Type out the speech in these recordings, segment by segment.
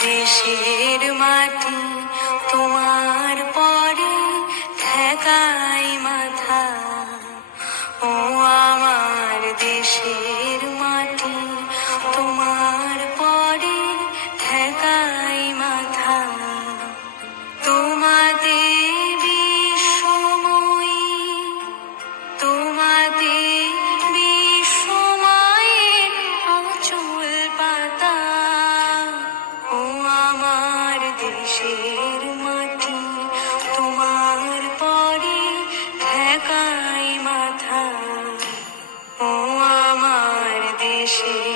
দেশের মাটি, তোমার পরে ঠেকাই মাথা। ও আমার দেশের মাটি, তোমার পরে ঠেকাই মাথা। তোমাতে বিশ্বময়ী তোমাতে বিশ্বমায়ের আঁচল পাতা। আমার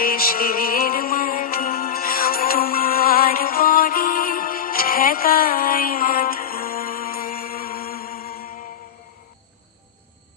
দেশের মাটি তোমার পরে ঠেকাই মাথা